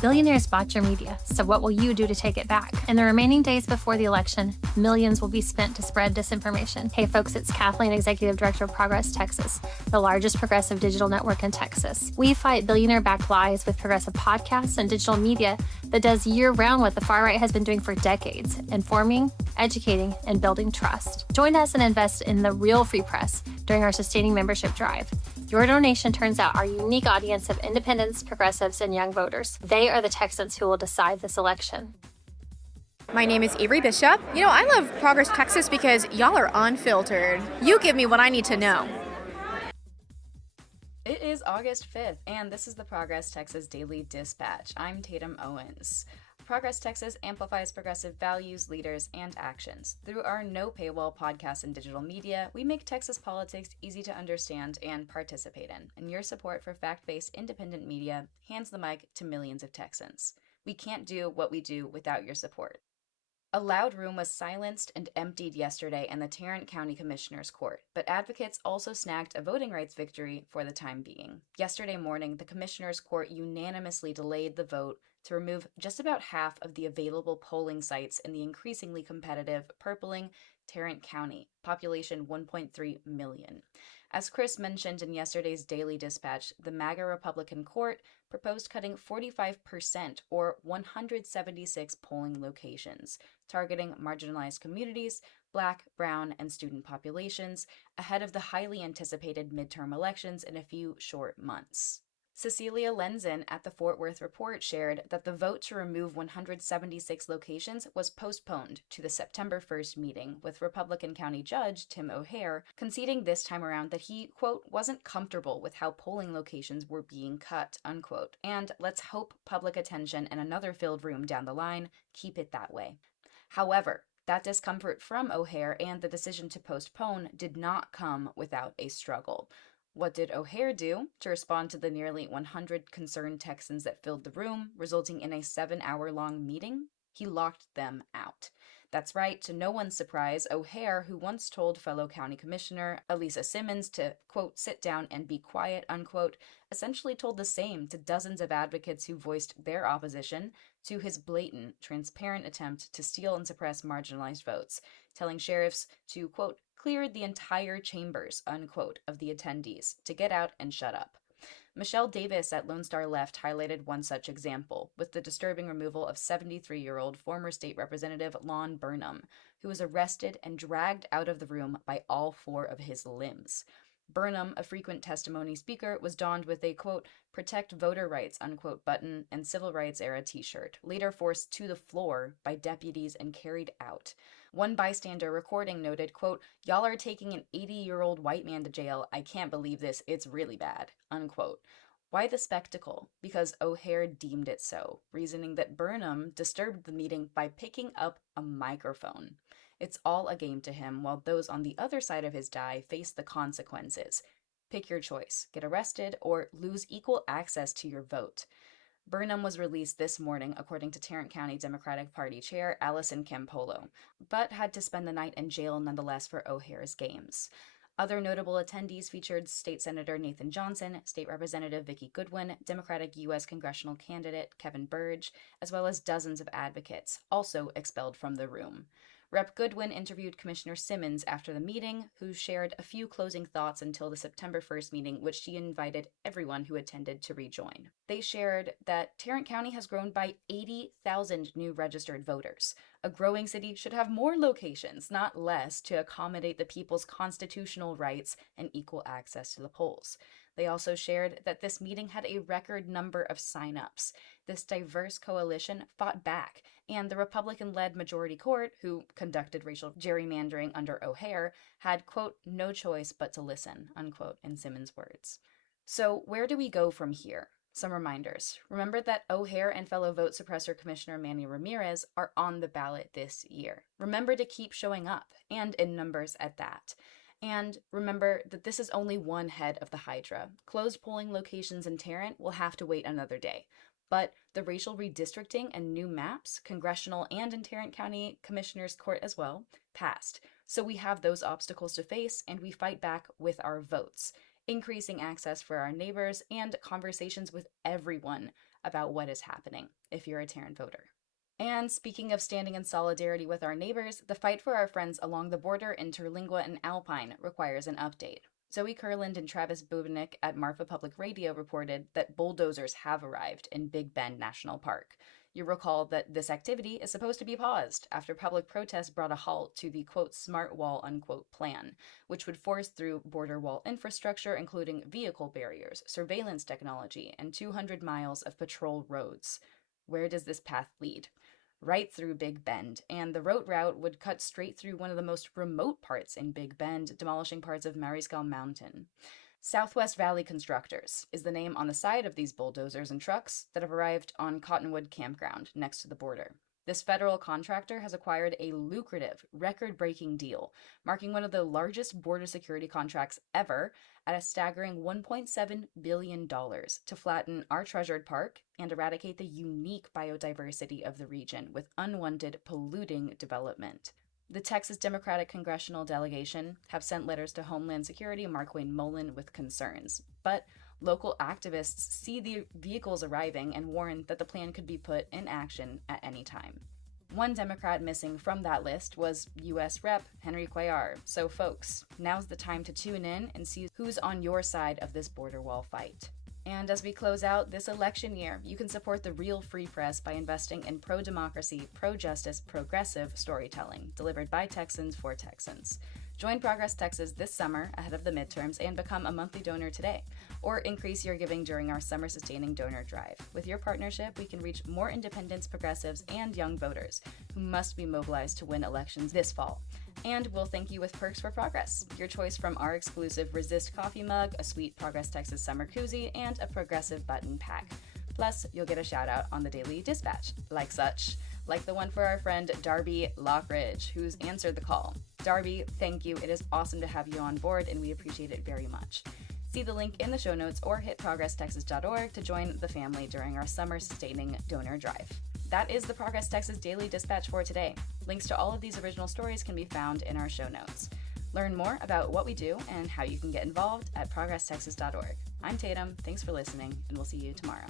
Billionaires bought your media, so what will you do to take it back? In the remaining days before the election, millions will be spent to spread disinformation. Hey folks, it's Kathleen, Executive Director of Progress Texas, the largest progressive digital network in Texas. We fight billionaire-backed lies with progressive podcasts and digital media that does year-round what the far right has been doing for decades, informing, educating, and building trust. Join us and invest in the real free press during our sustaining membership drive. Your donation turns out our unique audience of independents, progressives, and young voters. They are the Texans who will decide this election. My name is Avery Bishop. I love Progress Texas because y'all are unfiltered. You give me what I need to know. It is August 5th, and this is the Progress Texas Daily Dispatch. I'm Tatum Owens. Progress Texas amplifies progressive values, leaders, and actions. Through our no-paywall podcasts and digital media, we make Texas politics easy to understand and participate in. And your support for fact-based independent media hands the mic to millions of Texans. We can't do what we do without your support. A loud room was silenced and emptied yesterday in the Tarrant County Commissioner's Court, but advocates also snagged a voting rights victory for the time being. Yesterday morning, the Commissioner's Court unanimously delayed the vote to remove just about half of the available polling sites in the increasingly competitive purpling Tarrant County, population 1.3 million. As Chris mentioned in yesterday's Daily Dispatch, the MAGA Republican Court proposed cutting 45% or 176 polling locations, targeting marginalized communities, Black, Brown, and student populations, ahead of the highly anticipated midterm elections in a few short months. Cecilia Lenzen at the Fort Worth Report shared that the vote to remove 176 locations was postponed to the September 1st meeting, with Republican County Judge Tim O'Hare conceding this time around that he, quote, wasn't comfortable with how polling locations were being cut, unquote, and let's hope public attention and another filled room down the line keep it that way. However, that discomfort from O'Hare and the decision to postpone did not come without a struggle. What did O'Hare do to respond to the nearly 100 concerned Texans that filled the room, resulting in a 7-hour-long meeting? He locked them out. That's right, to no one's surprise, O'Hare, who once told fellow county commissioner Elisa Simmons to, quote, sit down and be quiet, unquote, essentially told the same to dozens of advocates who voiced their opposition to his blatant, transparent attempt to steal and suppress marginalized votes, telling sheriffs to, quote, clear the entire chambers, unquote, of the attendees to get out and shut up. Michelle Davis at Lone Star Left highlighted one such example, with the disturbing removal of 73-year-old former state representative Lon Burnham, who was arrested and dragged out of the room by all 4 of his limbs. Burnham, a frequent testimony speaker, was donned with a, quote, protect voter rights, unquote, button and civil rights era t-shirt, later forced to the floor by deputies and carried out. One bystander recording noted, quote, y'all are taking an 80-year-old white man to jail. I can't believe this. It's really bad, unquote. Why the spectacle? Because O'Hare deemed it so, reasoning that Burnham disturbed the meeting by picking up a microphone. It's all a game to him, while those on the other side of his die face the consequences. Pick your choice, get arrested, or lose equal access to your vote. Burnham was released this morning, according to Tarrant County Democratic Party Chair Allison Campolo, but had to spend the night in jail nonetheless for O'Hare's games. Other notable attendees featured State Senator Nathan Johnson, State Representative Vicki Goodwin, Democratic U.S. congressional candidate Kevin Burge, as well as dozens of advocates, also expelled from the room. Rep. Goodwin interviewed Commissioner Simmons after the meeting, who shared a few closing thoughts until the September 1st meeting, which she invited everyone who attended to rejoin. They shared that Tarrant County has grown by 80,000 new registered voters. A growing city should have more locations, not less, to accommodate the people's constitutional rights and equal access to the polls. They also shared that this meeting had a record number of sign-ups. This diverse coalition fought back, and the Republican-led majority court, who conducted racial gerrymandering under O'Hare, had, quote, no choice but to listen, unquote, in Simmons' words. So where do we go from here? Some reminders. Remember that O'Hare and fellow vote suppressor Commissioner Manny Ramirez are on the ballot this year. Remember to keep showing up, and in numbers at that. And remember that this is only one head of the Hydra. Closed polling locations in Tarrant will have to wait another day. But the racial redistricting and new maps, congressional and in Tarrant County Commissioner's Court as well, passed. So we have those obstacles to face, and we fight back with our votes, increasing access for our neighbors and conversations with everyone about what is happening if you're a Tarrant voter. And speaking of standing in solidarity with our neighbors, the fight for our friends along the border in Terlingua and Alpine requires an update. Zoe Kurland and Travis Bubenik at Marfa Public Radio reported that bulldozers have arrived in Big Bend National Park. You recall that this activity is supposed to be paused after public protests brought a halt to the, quote, smart wall, unquote, plan, which would force through border wall infrastructure, including vehicle barriers, surveillance technology, and 200 miles of patrol roads. Where does this path lead? Right through Big Bend, and the route would cut straight through one of the most remote parts in Big Bend, demolishing parts of Mariscal Mountain. Southwest Valley Constructors is the name on the side of these bulldozers and trucks that have arrived on Cottonwood Campground next to the border. This federal contractor has acquired a lucrative, record-breaking deal, marking one of the largest border security contracts ever at a staggering $1.7 billion to flatten our treasured park and eradicate the unique biodiversity of the region with unwanted, polluting development. The Texas Democratic Congressional Delegation have sent letters to Homeland Security Mark Wayne Mullen with concerns, but local activists see the vehicles arriving and warn that the plan could be put in action at any time. One Democrat missing from that list was U.S. Rep. Henry Cuellar. So folks, now's the time to tune in and see who's on your side of this border wall fight. And as we close out this election year, you can support the real free press by investing in pro-democracy, pro-justice, progressive storytelling delivered by Texans for Texans. Join Progress Texas this summer ahead of the midterms and become a monthly donor today, or increase your giving during our summer sustaining donor drive. With your partnership, we can reach more independents, progressives, and young voters who must be mobilized to win elections this fall. And we'll thank you with Perks for Progress, your choice from our exclusive Resist coffee mug, a sweet Progress Texas summer koozie, and a progressive button pack. Plus, you'll get a shout out on the Daily Dispatch, like the one for our friend Darby Lockridge, who's answered the call. Darby, thank you. It is awesome to have you on board, and we appreciate it very much. See the link in the show notes or hit progresstexas.org to join the family during our summer sustaining donor drive. That is the Progress Texas Daily Dispatch for today. Links to all of these original stories can be found in our show notes. Learn more about what we do and how you can get involved at progresstexas.org. I'm Tatum. Thanks for listening, and we'll see you tomorrow.